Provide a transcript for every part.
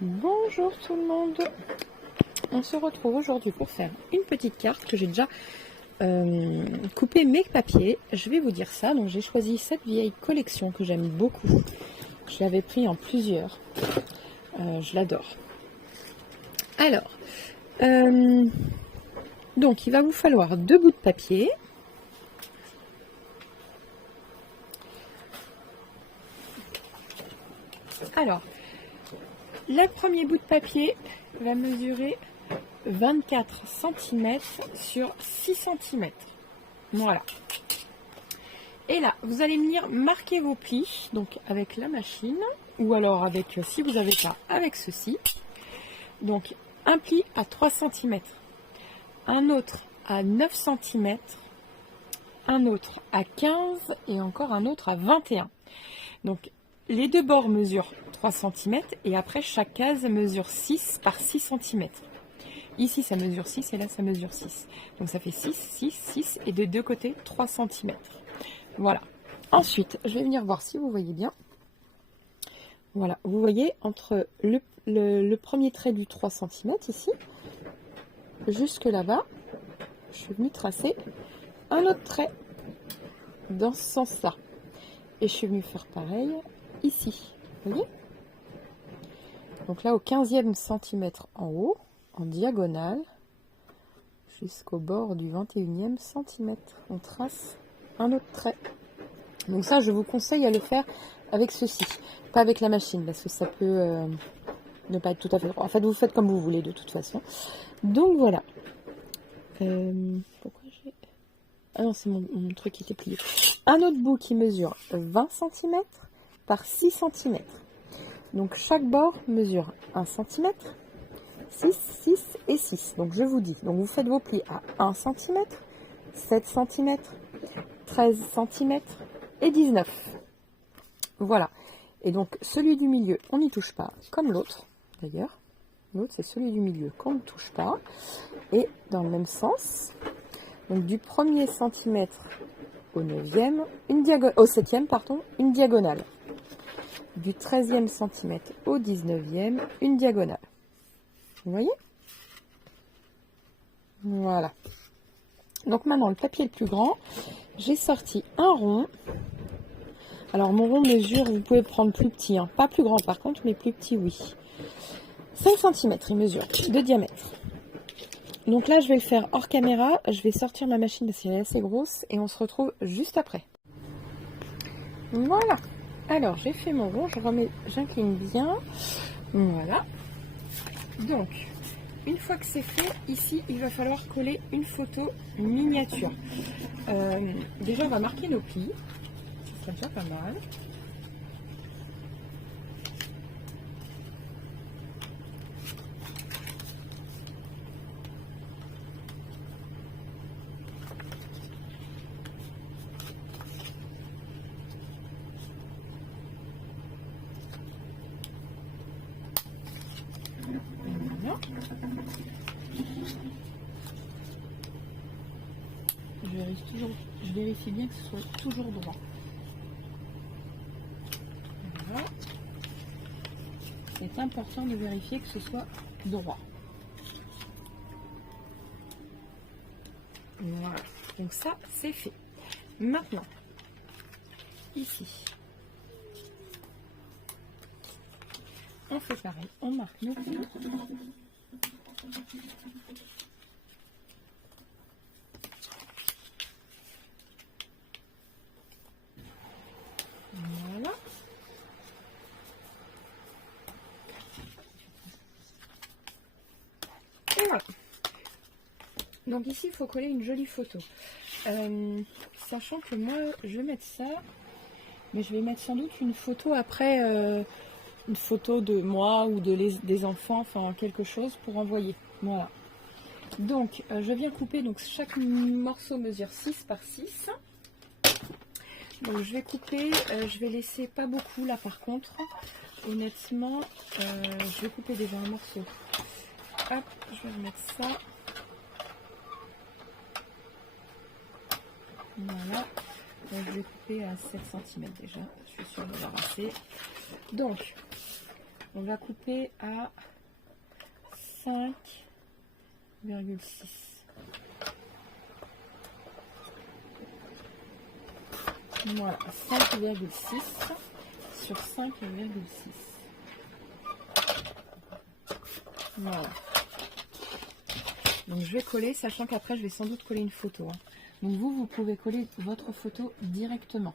Bonjour tout le monde. On se retrouve aujourd'hui pour faire une petite carte que j'ai déjà coupé mes papiers. Je vais vous dire ça. Donc j'ai choisi cette vieille collection que j'aime beaucoup. Je l'avais pris en plusieurs. Je l'adore. Alors, donc il va vous falloir 2 bouts de papier. Alors, le premier bout de papier va mesurer 24 cm sur 6 cm. Voilà. Et là, vous allez venir marquer vos plis, donc avec la machine, ou alors avec, si vous n'avez pas, avec ceci. Donc, un pli à 3 cm, un autre à 9 cm, un autre à 15 et encore un autre à 21. Donc, les deux bords mesurent 3 cm et après, chaque case mesure 6 par 6 cm. Ici, ça mesure 6 et là, ça mesure 6. Donc, ça fait 6, 6, 6 et de deux côtés, 3 cm. Voilà. Ensuite, je vais venir voir si vous voyez bien. Voilà. Vous voyez, entre le premier trait du 3 cm ici, jusque là-bas, je suis venue tracer un autre trait dans ce sens-là. Et je suis venue faire pareil ici. Vous voyez? Donc là, au 15e centimètre en haut, en diagonale, jusqu'au bord du 21e centimètre. On trace un autre trait. Donc ça, je vous conseille à le faire avec ceci, pas avec la machine, parce que ça peut ne pas être tout à fait droit. En fait, vous faites comme vous voulez de toute façon. Donc voilà. Pourquoi j'ai... Ah non, c'est mon truc qui était plié. Un autre bout qui mesure 20 cm par 6 cm. Donc chaque bord mesure 1 cm, 6, 6 et 6. Donc je vous dis, donc vous faites vos plis à 1 cm, 7 cm, 13 cm et 19. Voilà. Et donc celui du milieu, on n'y touche pas, comme l'autre d'ailleurs. L'autre, c'est celui du milieu qu'on ne touche pas. Et dans le même sens, donc du 1er centimètre au 9e, au 7e, pardon, une diagonale. Du 13e centimètre au 19e, une diagonale. Vous voyez? Voilà. Donc maintenant, le papier le plus grand, j'ai sorti un rond. Alors mon rond mesure, vous pouvez prendre plus petit, hein. Pas plus grand par contre, mais plus petit, oui. 5 cm, il mesure de diamètre. Donc là, je vais le faire hors caméra. Je vais sortir ma machine parce qu'elle est assez grosse et on se retrouve juste après. Voilà. Alors, j'ai fait mon rond. Je remets, j'incline bien. Voilà. Donc, une fois que c'est fait, ici, il va falloir coller une photo miniature. Déjà, on va marquer nos plis. Ça serait déjà pas mal. Je vérifie bien que ce soit toujours droit. Voilà. C'est important de vérifier que ce soit droit. Voilà. Donc ça, c'est fait. Maintenant, ici, on fait pareil. On marque nos plis. Voilà. Et voilà. Donc ici, il faut coller une jolie photo. Sachant que moi, je vais mettre ça, mais je vais mettre sans doute une photo après, une photo de moi ou des enfants, enfin quelque chose pour envoyer. Voilà. Donc, je viens couper, donc chaque morceau mesure 6 par 6. Donc je vais couper, je vais laisser pas beaucoup là par contre. Honnêtement, je vais couper déjà un morceau. Hop, je vais remettre ça. Voilà. Donc, je vais couper à 7 cm déjà. Je suis sûre d'avoir assez. Donc, On va couper à 5,6. Voilà, 5,6 sur 5,6. Voilà. Donc je vais coller, sachant qu'après je vais sans doute coller une photo. Hein. Donc vous pouvez coller votre photo directement.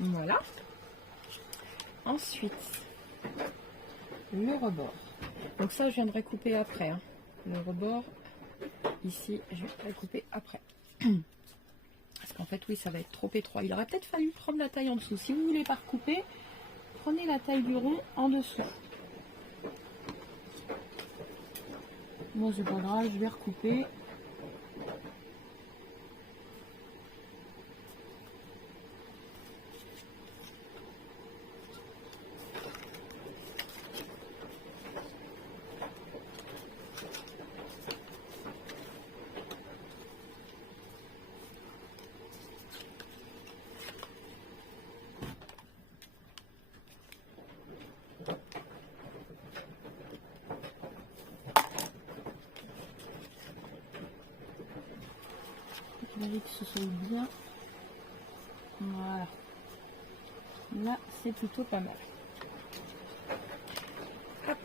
Voilà. Ensuite, le rebord. Donc ça, je viendrai couper après. Hein. Le rebord, ici, je vais le couper après. Parce qu'en fait, oui, ça va être trop étroit. Il aurait peut-être fallu prendre la taille en dessous. Si vous voulez pas recouper, prenez la taille du rond en dessous. Bon, c'est pas grave, je vais recouper. Que ce soit bien. Voilà. Là, c'est plutôt pas mal. Hop.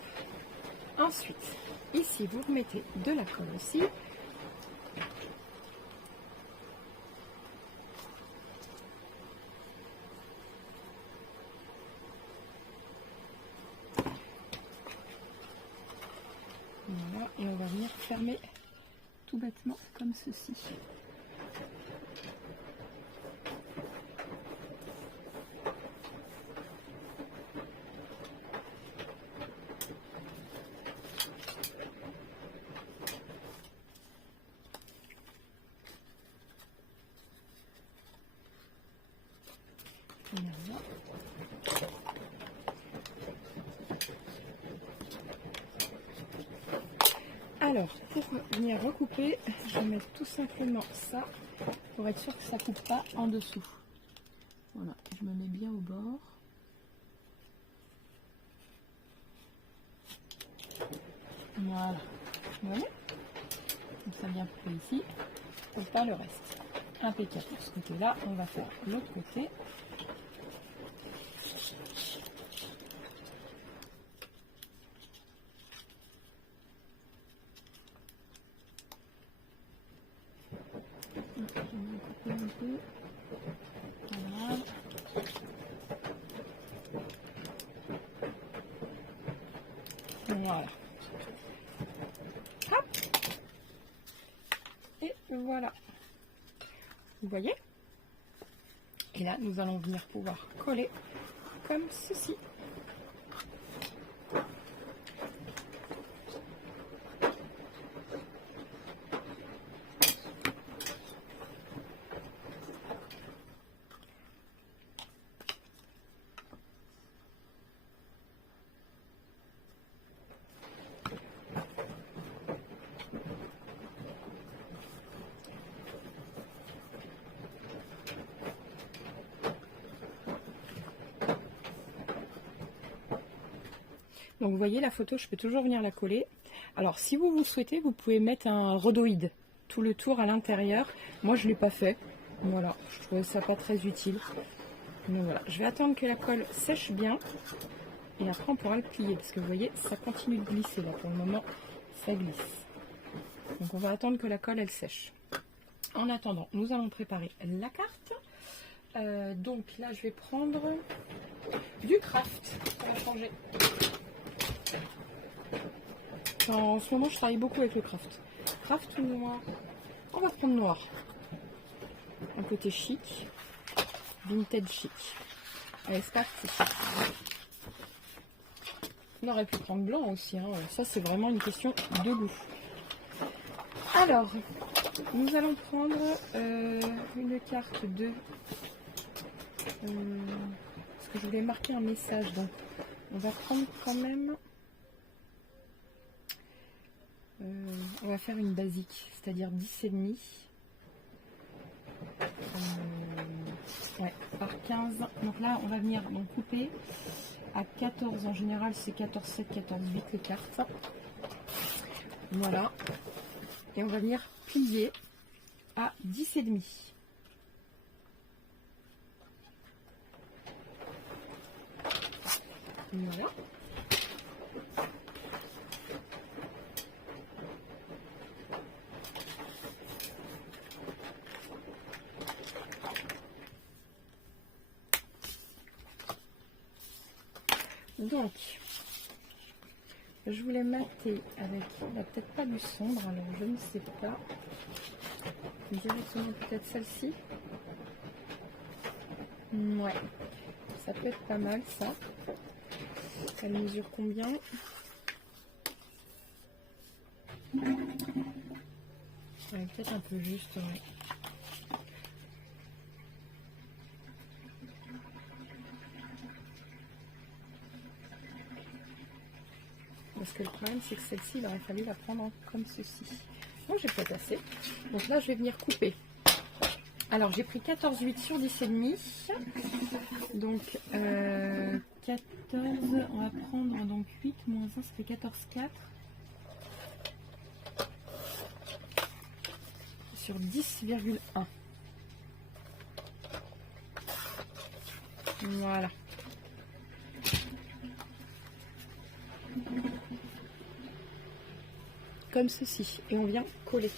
Ensuite, ici, vous remettez de la colle aussi. Voilà, et on va venir fermer tout bêtement comme ceci. Alors, pour venir recouper, je vais mettre tout simplement ça pour être sûr que ça ne coupe pas en dessous. Voilà, je me mets bien au bord. Voilà, vous voyez? Donc ça vient couper ici, et pas le reste. Impeccable pour ce côté-là, on va faire l'autre côté. Voilà. Voilà. Hop. Et voilà. Vous voyez? Et là, nous allons venir pouvoir coller comme ceci. Donc vous voyez la photo, je peux toujours venir la coller. Alors si vous vous souhaitez, vous pouvez mettre un rhodoïde tout le tour à l'intérieur. Moi je ne l'ai pas fait. Voilà, je trouvais ça pas très utile. Donc voilà, je vais attendre que la colle sèche bien. Et après on pourra le plier. Parce que vous voyez, ça continue de glisser là. Pour le moment, ça glisse. Donc on va attendre que la colle elle sèche. En attendant, nous allons préparer la carte. Donc là je vais prendre du craft. Ça va changer. En ce moment, je travaille beaucoup avec le craft. Craft ou noir? On va prendre noir. Un côté chic. Vintage chic. Allez, c'est parti. On aurait pu prendre blanc aussi. Hein. Ça, c'est vraiment une question de goût. Alors, nous allons prendre une carte de... parce que je voulais marquer un message, donc on va prendre quand même... on va faire une basique, c'est-à-dire 10,5. Ouais, par 15. Donc là, on va venir donc couper à 14. En général, c'est 14,7, 14,8 les cartes. Voilà. Et on va venir plier à 10,5. Voilà. Donc, je voulais mater avec, peut-être pas du sombre, alors je ne sais pas. Directement peut-être celle-ci. Ouais, ça peut être pas mal ça. Elle mesure combien? Ouais, peut-être un peu juste, ouais. Parce que le problème, c'est que celle-ci, il aurait fallu la prendre comme ceci. Bon, j'ai peut-être assez. Donc là, je vais venir couper. Alors, j'ai pris 14,8 sur 10,5. Donc, 14, on va prendre donc 8 moins 1, ça fait 14,4. Sur 10,1. Voilà. Comme ceci. Et on vient coller.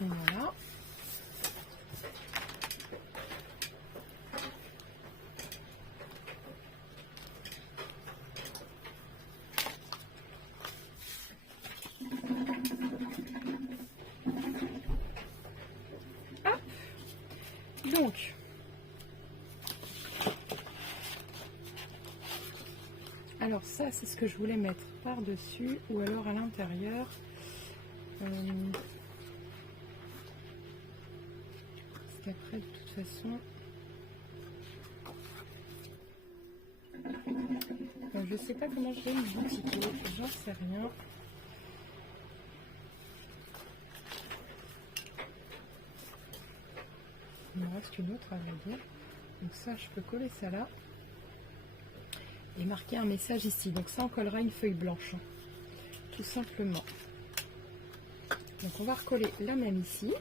Voilà. Hop. Donc, alors ça, c'est ce que je voulais mettre par-dessus ou alors à l'intérieur. Parce qu'après, de toute façon, je sais pas comment je vais me boutiquer, j'en sais rien. Il me reste une autre à vrai dire. Donc ça, je peux coller ça là. Et marquer un message ici. Donc ça, on collera une feuille blanche. Hein, tout simplement. Donc on va recoller la même ici.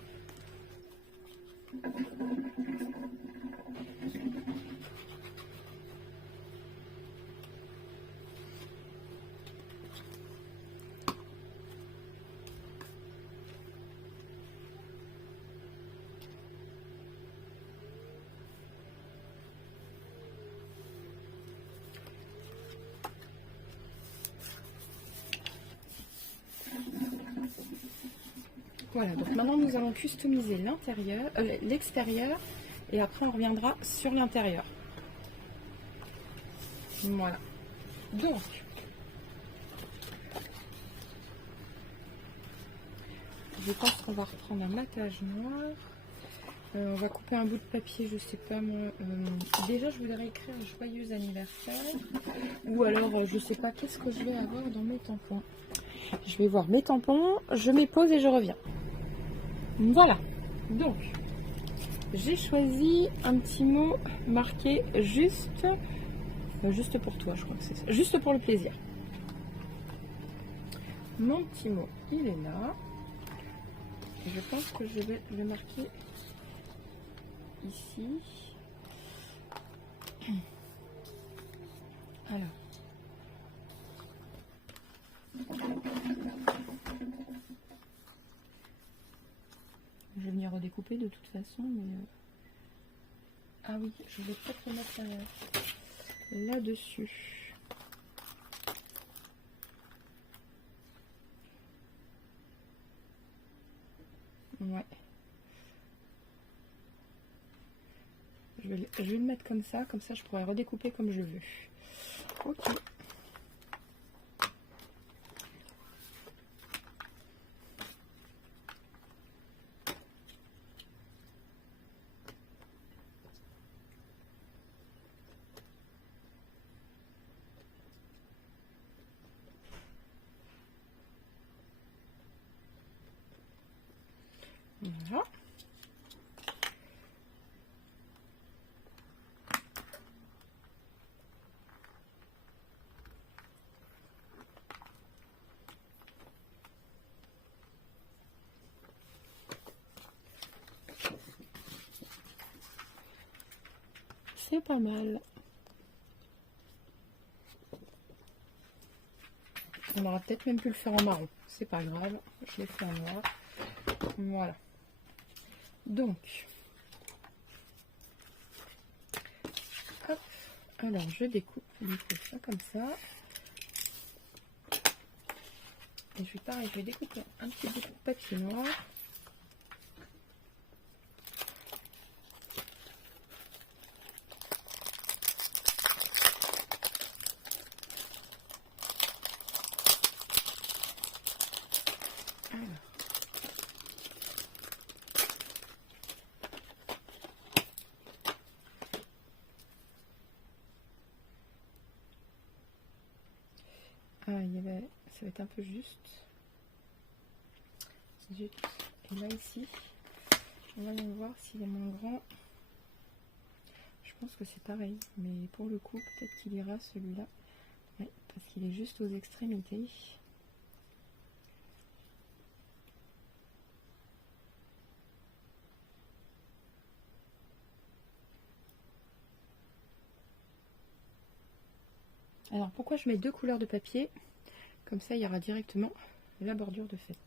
Voilà, donc maintenant nous allons customiser l'intérieur, l'extérieur, et après on reviendra sur l'intérieur. Voilà. Donc, je pense qu'on va reprendre un matage noir. On va couper un bout de papier, je sais pas moi. Déjà, je voudrais écrire joyeux anniversaire. Ou alors, je sais pas, qu'est-ce que je vais avoir dans mes tampons. Je vais voir mes tampons, je mets pause et je reviens. Voilà. Donc, j'ai choisi un petit mot marqué juste pour toi, je crois que c'est ça. Juste pour le plaisir. Mon petit mot, il est là. Je pense que je vais le marquer ici. Alors, découper de toute façon, mais... Ah oui, je vais peut-être le mettre là-dessus. Ouais. Je vais le mettre comme ça je pourrais redécouper comme je veux. Ok. Voilà. C'est pas mal. On aurait peut-être même pu le faire en marron. C'est pas grave, je l'ai fait en noir. Voilà. Donc, hop. Alors, je découpe ça comme ça. Et je vais pareil, je vais découper un petit bout de papier noir. Ah, ça va être un peu juste. Zut. Et là, ici, on va voir s'il est moins grand. Je pense que c'est pareil, mais pour le coup, peut-être qu'il ira celui-là. Ouais, parce qu'il est juste aux extrémités. Alors, pourquoi je mets deux couleurs de papier? Comme ça, il y aura directement la bordure de fait.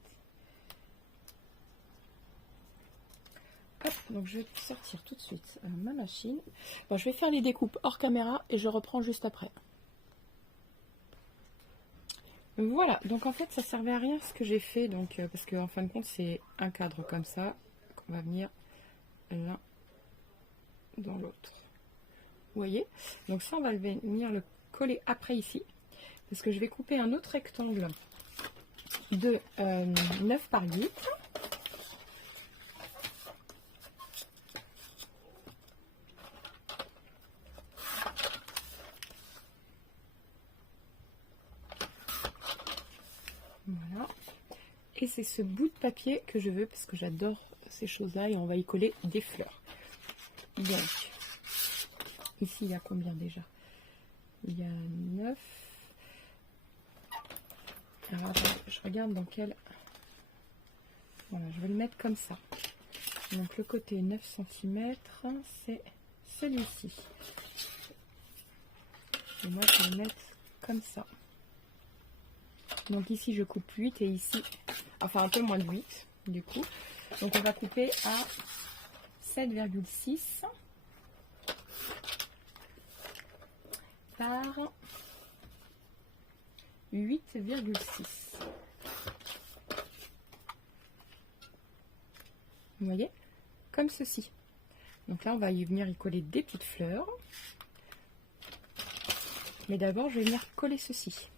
Hop, donc je vais sortir tout de suite ma machine. Bon, je vais faire les découpes hors caméra et je reprends juste après. Voilà, donc en fait ça servait à rien ce que j'ai fait, donc parce que en fin de compte c'est un cadre comme ça qu'on va venir l'un dans l'autre. Vous voyez? Donc ça on va venir le coller après ici, parce que je vais couper un autre rectangle de 9 par 8. Voilà. Et c'est ce bout de papier que je veux parce que j'adore ces choses-là et on va y coller des fleurs. Donc, ici il y a combien déjà? Il y a 9. Alors je regarde dans quel... Voilà, je vais le mettre comme ça. Donc le côté 9 cm, c'est celui-ci. Et moi je vais le mettre comme ça. Donc ici je coupe 8 et ici, enfin un peu moins de 8 du coup. Donc on va couper à 7,6 par 8,6. Vous voyez? Comme ceci. Donc là on va y venir y coller des petites fleurs. Mais d'abord je vais venir coller ceci.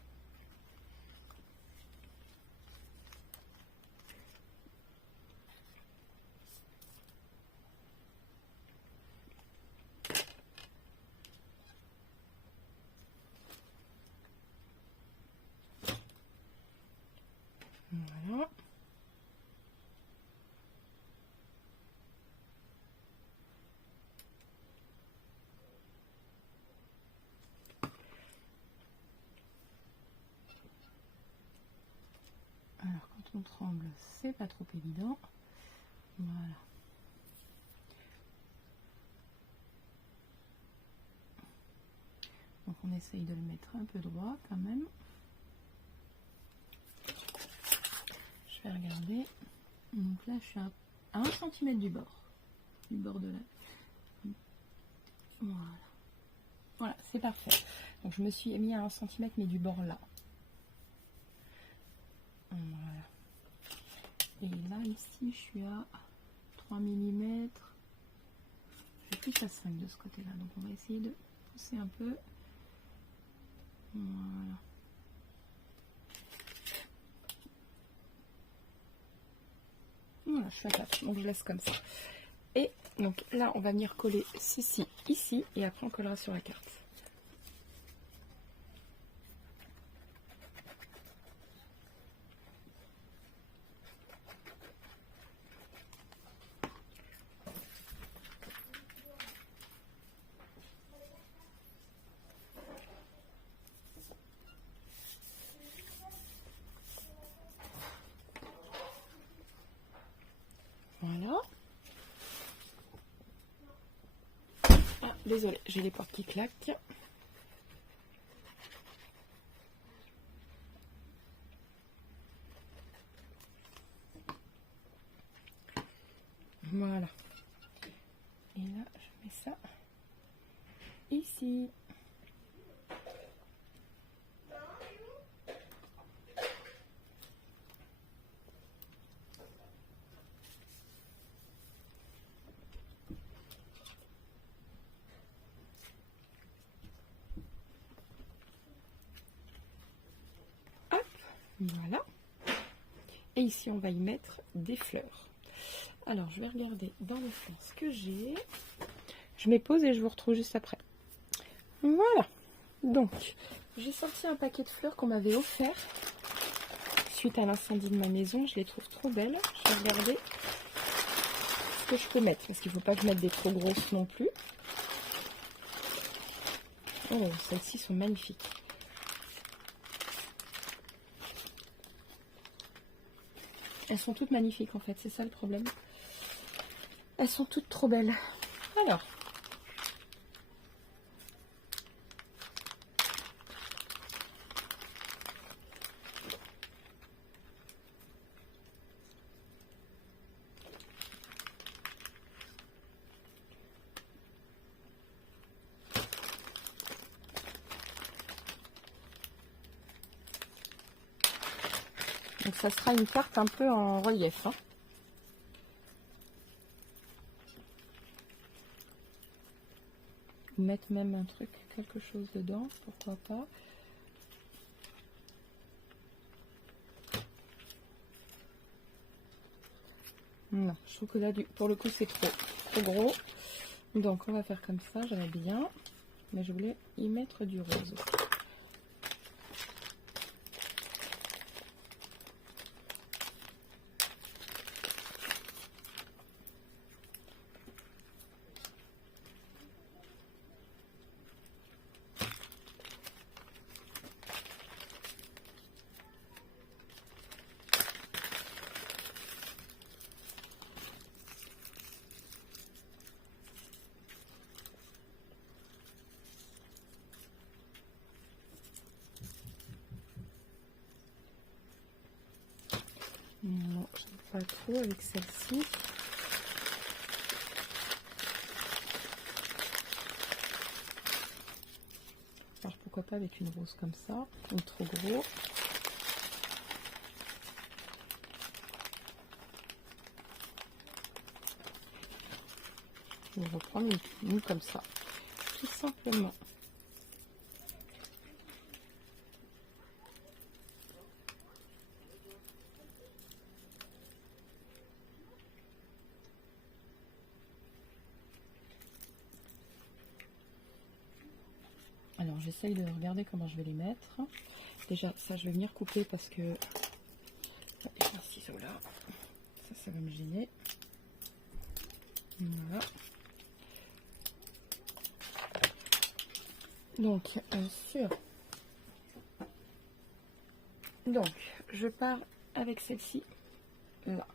Voilà. Alors quand on tremble, c'est pas trop évident. Voilà. Donc on essaye de le mettre un peu droit quand même. Je vais regarder. Donc là je suis à 1 cm du bord de la... Voilà. Voilà, c'est parfait. Donc je me suis mis à 1 cm mais du bord là. Voilà. Et là, ici, je suis à 3 mm. Je suis plus à 5 de ce côté-là. Donc on va essayer de pousser un peu. Voilà. Voilà, je suis à 4. Donc je laisse comme ça. Et donc là, on va venir coller ceci ici. Et après, on collera sur la carte. Voilà. Ah, désolé, j'ai les portes qui claquent. Voilà. Et là, je mets ça ici. Hop, voilà. Et ici, on va y mettre des fleurs. Alors, je vais regarder dans les fleurs ce que j'ai. Je mets pause et je vous retrouve juste après. Voilà. Donc, j'ai sorti un paquet de fleurs qu'on m'avait offert suite à l'incendie de ma maison. Je les trouve trop belles. Je vais regarder ce que je peux mettre. Parce qu'il ne faut pas que je mette des trop grosses non plus. Oh, celles-ci sont magnifiques. Elles sont toutes magnifiques en fait, c'est ça le problème. Elles sont toutes trop belles. Alors. Donc ça sera une carte un peu en relief. Hein. Mettre même un truc, quelque chose dedans, pourquoi pas. Non, je trouve que là, pour le coup, c'est trop gros. Donc on va faire comme ça, j'avais bien. Mais je voulais y mettre du rose. Non, je n'aime pas trop avec celle-ci. Alors pourquoi pas avec une rose comme ça, ou trop gros. Je vais reprendre une comme ça, tout simplement. Alors j'essaye de regarder comment je vais les mettre. Déjà ça je vais venir couper parce que j'ai un ciseau là. Ça va me gêner. Voilà. Donc je pars avec celle-ci là.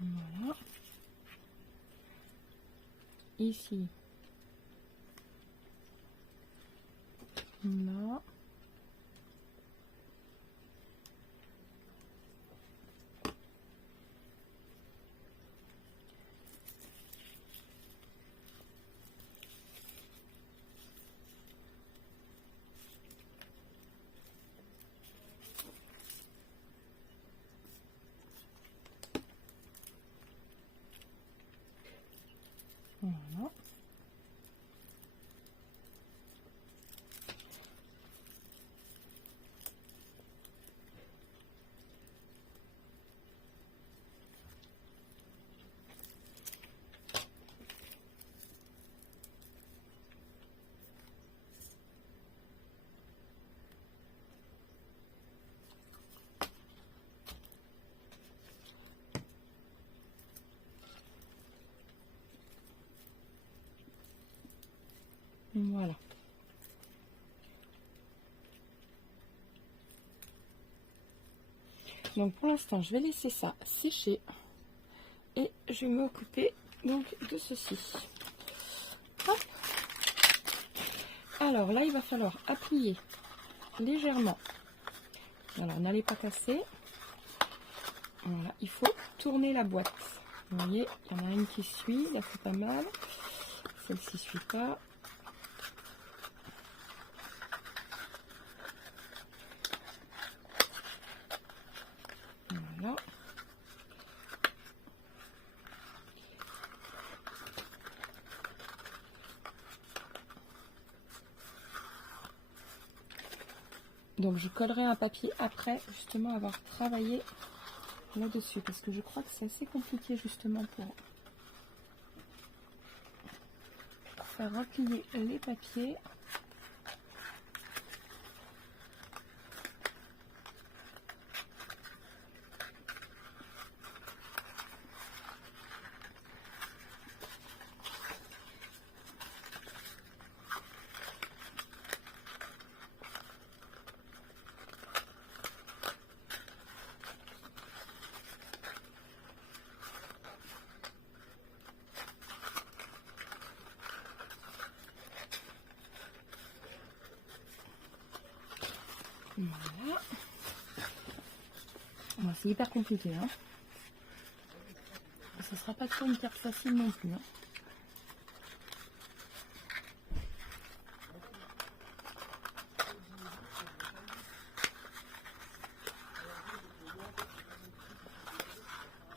Voilà. Ici. Là. Voilà. Donc pour l'instant, je vais laisser ça sécher et je vais m'occuper donc de ceci. Hop. Alors là, il va falloir appuyer légèrement. Voilà, n'allez pas casser. Voilà, il faut tourner la boîte. Vous voyez, il y en a une qui suit, là c'est pas mal. Celle-ci ne suit pas. Voilà. Donc je collerai un papier après justement avoir travaillé là-dessus parce que je crois que c'est assez compliqué justement pour faire replier les papiers. Voilà. Bon, c'est hyper compliqué, hein. Ça sera pas trop une carte facile non plus, hein.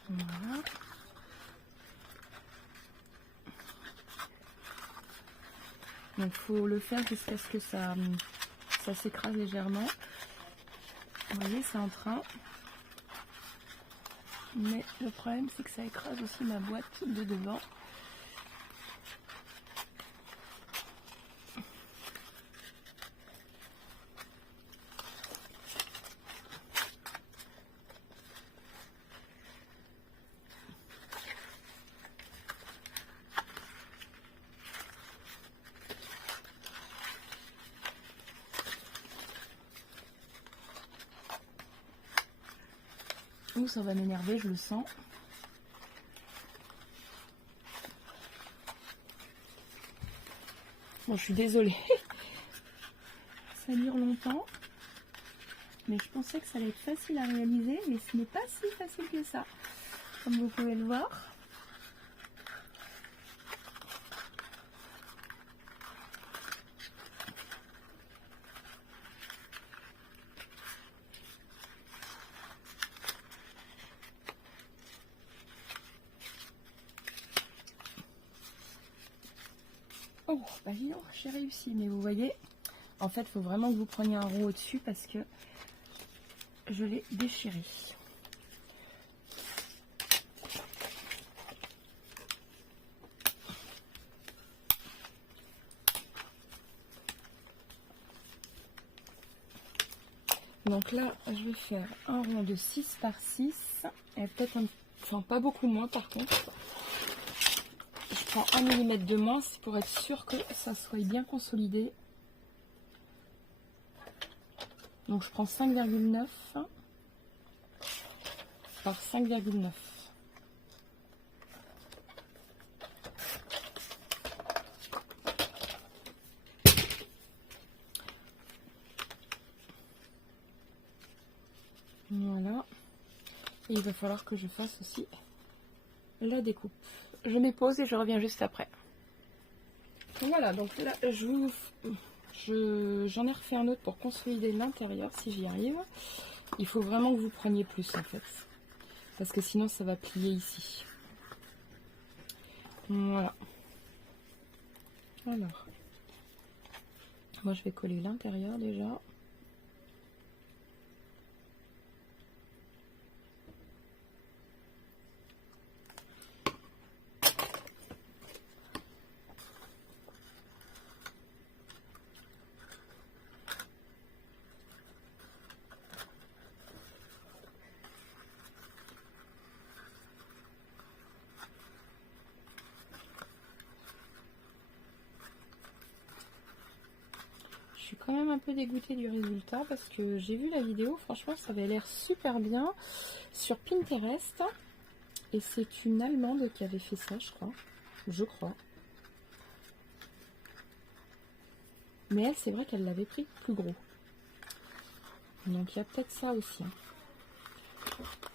Voilà. Donc il faut le faire jusqu'à ce que ça s'écrase légèrement. Vous voyez, c'est en train. Mais le problème, c'est que ça écrase aussi ma boîte de devant. Ouh, ça va m'énerver, je le sens. Bon, je suis désolée. Ça dure longtemps. Mais je pensais que ça allait être facile à réaliser, mais ce n'est pas si facile que ça. Comme vous pouvez le voir. Oh, bah dis donc, j'ai réussi. Mais vous voyez, en fait, il faut vraiment que vous preniez un roux au-dessus parce que je l'ai déchiré. Donc là, je vais faire un rond de 6 par 6. Et peut-être enfin pas beaucoup moins par contre. Je prends 1 mm de moins pour être sûr que ça soit bien consolidé. Donc je prends 5,9 par 5,9. Voilà. Et il va falloir que je fasse aussi la découpe. Je mets pause et je reviens juste après. Voilà, donc là, j'en ai refait un autre pour consolider l'intérieur si j'y arrive. Il faut vraiment que vous preniez plus en fait. Parce que sinon ça va plier ici. Voilà. Alors, moi je vais coller l'intérieur déjà. Je suis quand même un peu dégoûtée du résultat parce que j'ai vu la vidéo, franchement ça avait l'air super bien sur Pinterest. Et c'est une Allemande qui avait fait ça, je crois. Mais elle, c'est vrai qu'elle l'avait pris plus gros. Donc il y a peut-être ça aussi.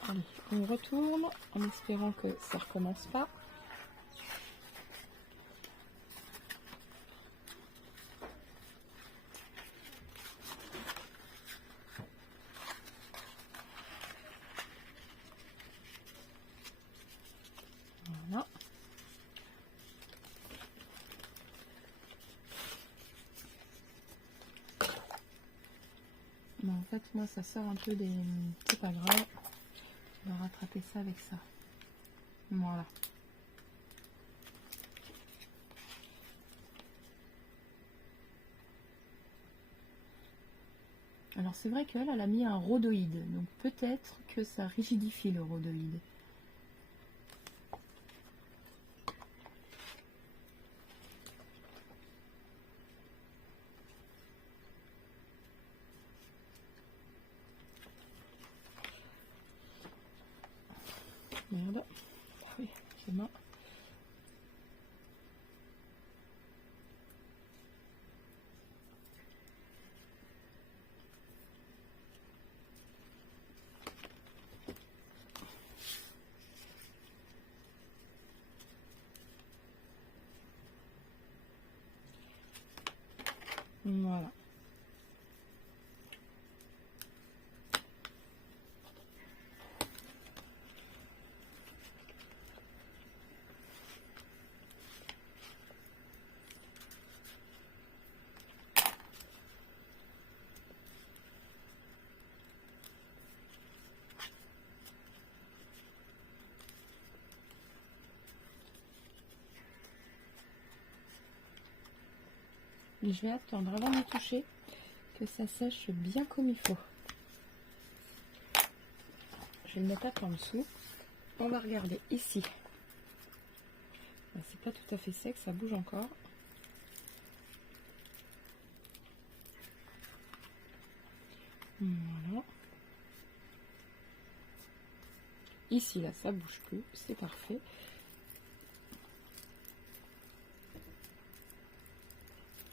Allez, on retourne en espérant que ça recommence pas. Voilà. Bon, en fait, moi, ça sort un peu des... C'est pas grave. On va rattraper ça avec ça. Voilà. Alors, c'est vrai qu'elle, elle a mis un rhodoïde. Donc, peut-être que ça rigidifie le rhodoïde. Merde. Ah oui, c'est mort. Voilà. Et je vais attendre avant de toucher que ça sèche bien comme il faut. Je vais le mettre un peu en dessous. On va regarder ici. C'est pas tout à fait sec, ça bouge encore. Voilà. Ici, là, ça bouge plus. C'est parfait.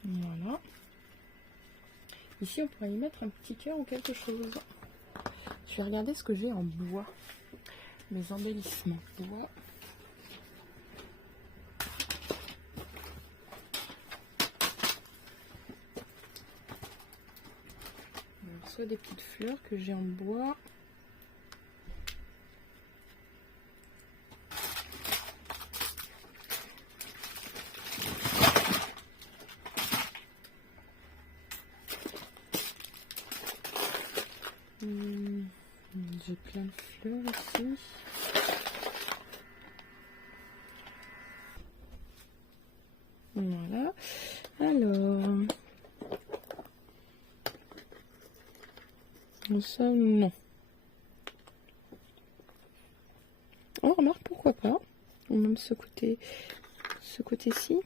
Voilà. Ici, on pourrait y mettre un petit cœur ou quelque chose. Je vais regarder ce que j'ai en bois. Mes embellissements bois. Alors, soit des petites fleurs que j'ai en bois. J'ai plein de fleurs ici. Voilà. Alors. Ça, non. Oh, remarque, pourquoi pas. Ou même ce côté-ci.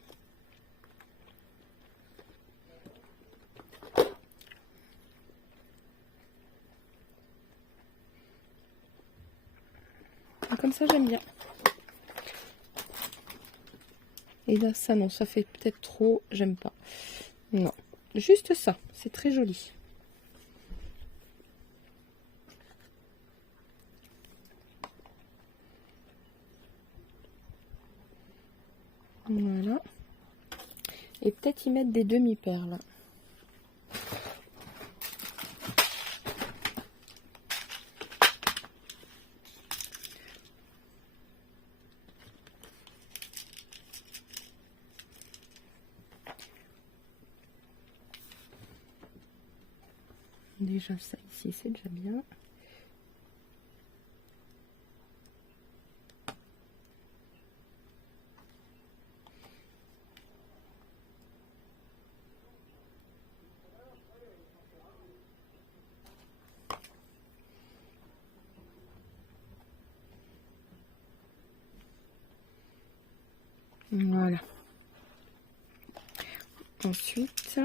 Comme ça, j'aime bien. Et là, ça, non, ça fait peut-être trop. J'aime pas. Non. Juste ça. C'est très joli. Voilà. Et peut-être y mettre des demi-perles. Déjà ça ici, c'est déjà bien. Voilà. Ensuite,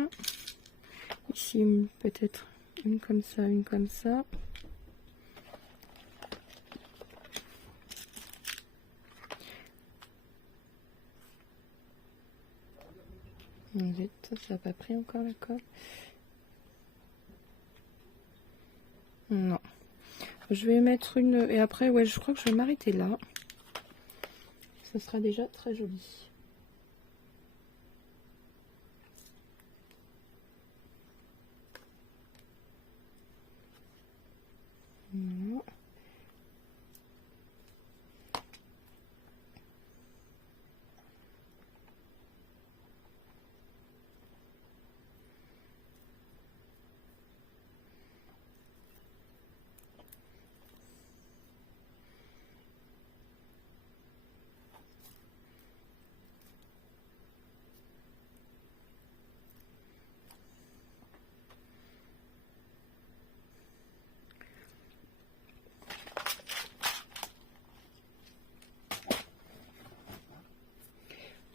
Ici, peut-être une comme ça, une comme ça. Ça n'a pas pris encore la colle. Non. Je vais mettre une... Et après, ouais, je crois que je vais m'arrêter là. Ça sera déjà très joli. Voilà.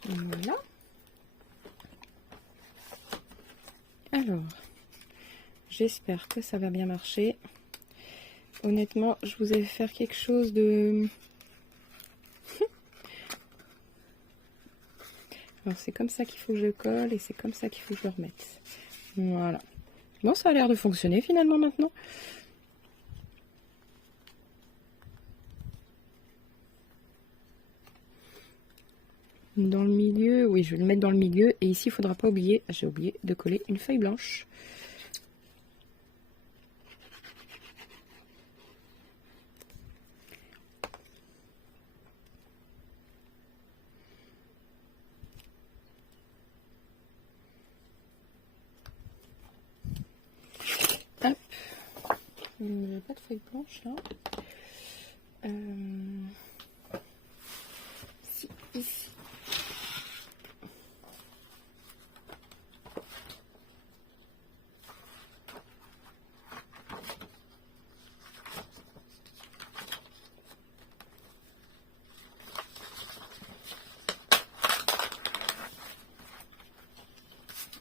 Voilà. Alors, j'espère que ça va bien marcher. Honnêtement, je vous ai fait faire quelque chose de... Alors, c'est comme ça qu'il faut que je colle et c'est comme ça qu'il faut que je le remette. Voilà. Bon, ça a l'air de fonctionner finalement maintenant. Dans le milieu, oui, je vais le mettre dans le milieu. Et ici, il ne faudra pas oublier, j'ai oublié de coller une feuille blanche. Hop. Il n'y a pas de feuille blanche là. Si, ici.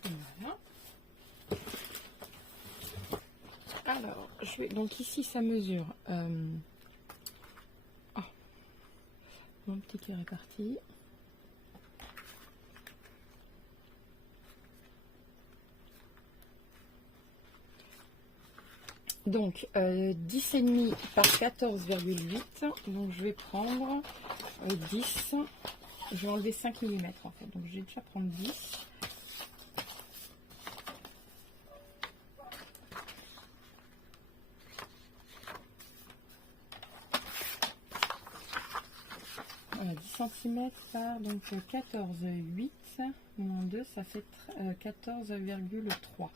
Voilà. Alors, je vais donc ici ça mesure. Oh, mon petit cœur est parti. Donc 10,5 par 14,8. Donc je vais prendre 10. Je vais enlever 5 mm en fait. Donc je vais déjà prendre 10. Voilà, 10 cm par donc 14,8 moins 2, ça fait 14,3.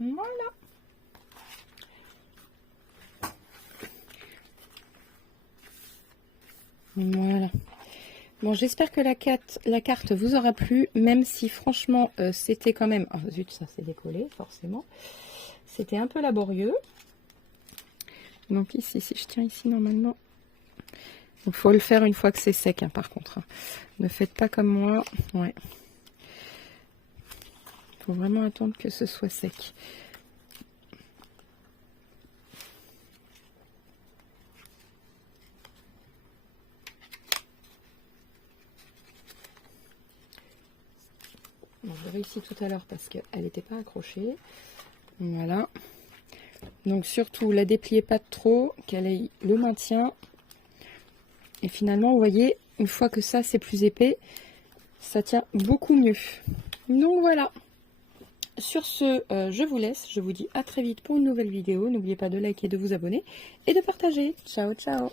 Voilà. Voilà. Bon, j'espère que la carte vous aura plu, même si franchement c'était quand même... Oh zut, ça s'est décollé, forcément. C'était un peu laborieux. Donc ici, si je tiens ici normalement... Il faut le faire une fois que c'est sec, hein, par contre. Ne faites pas comme moi. Ouais. Il faut vraiment attendre que ce soit sec. Bon, j'ai réussi tout à l'heure parce qu'elle n'était pas accrochée. Voilà. Donc surtout, la dépliez pas trop, qu'elle ait le maintien. Et finalement, vous voyez, une fois que ça c'est plus épais, ça tient beaucoup mieux. Donc voilà. Sur ce, je vous laisse. Je vous dis à très vite pour une nouvelle vidéo. N'oubliez pas de liker, de vous abonner et de partager. Ciao, ciao.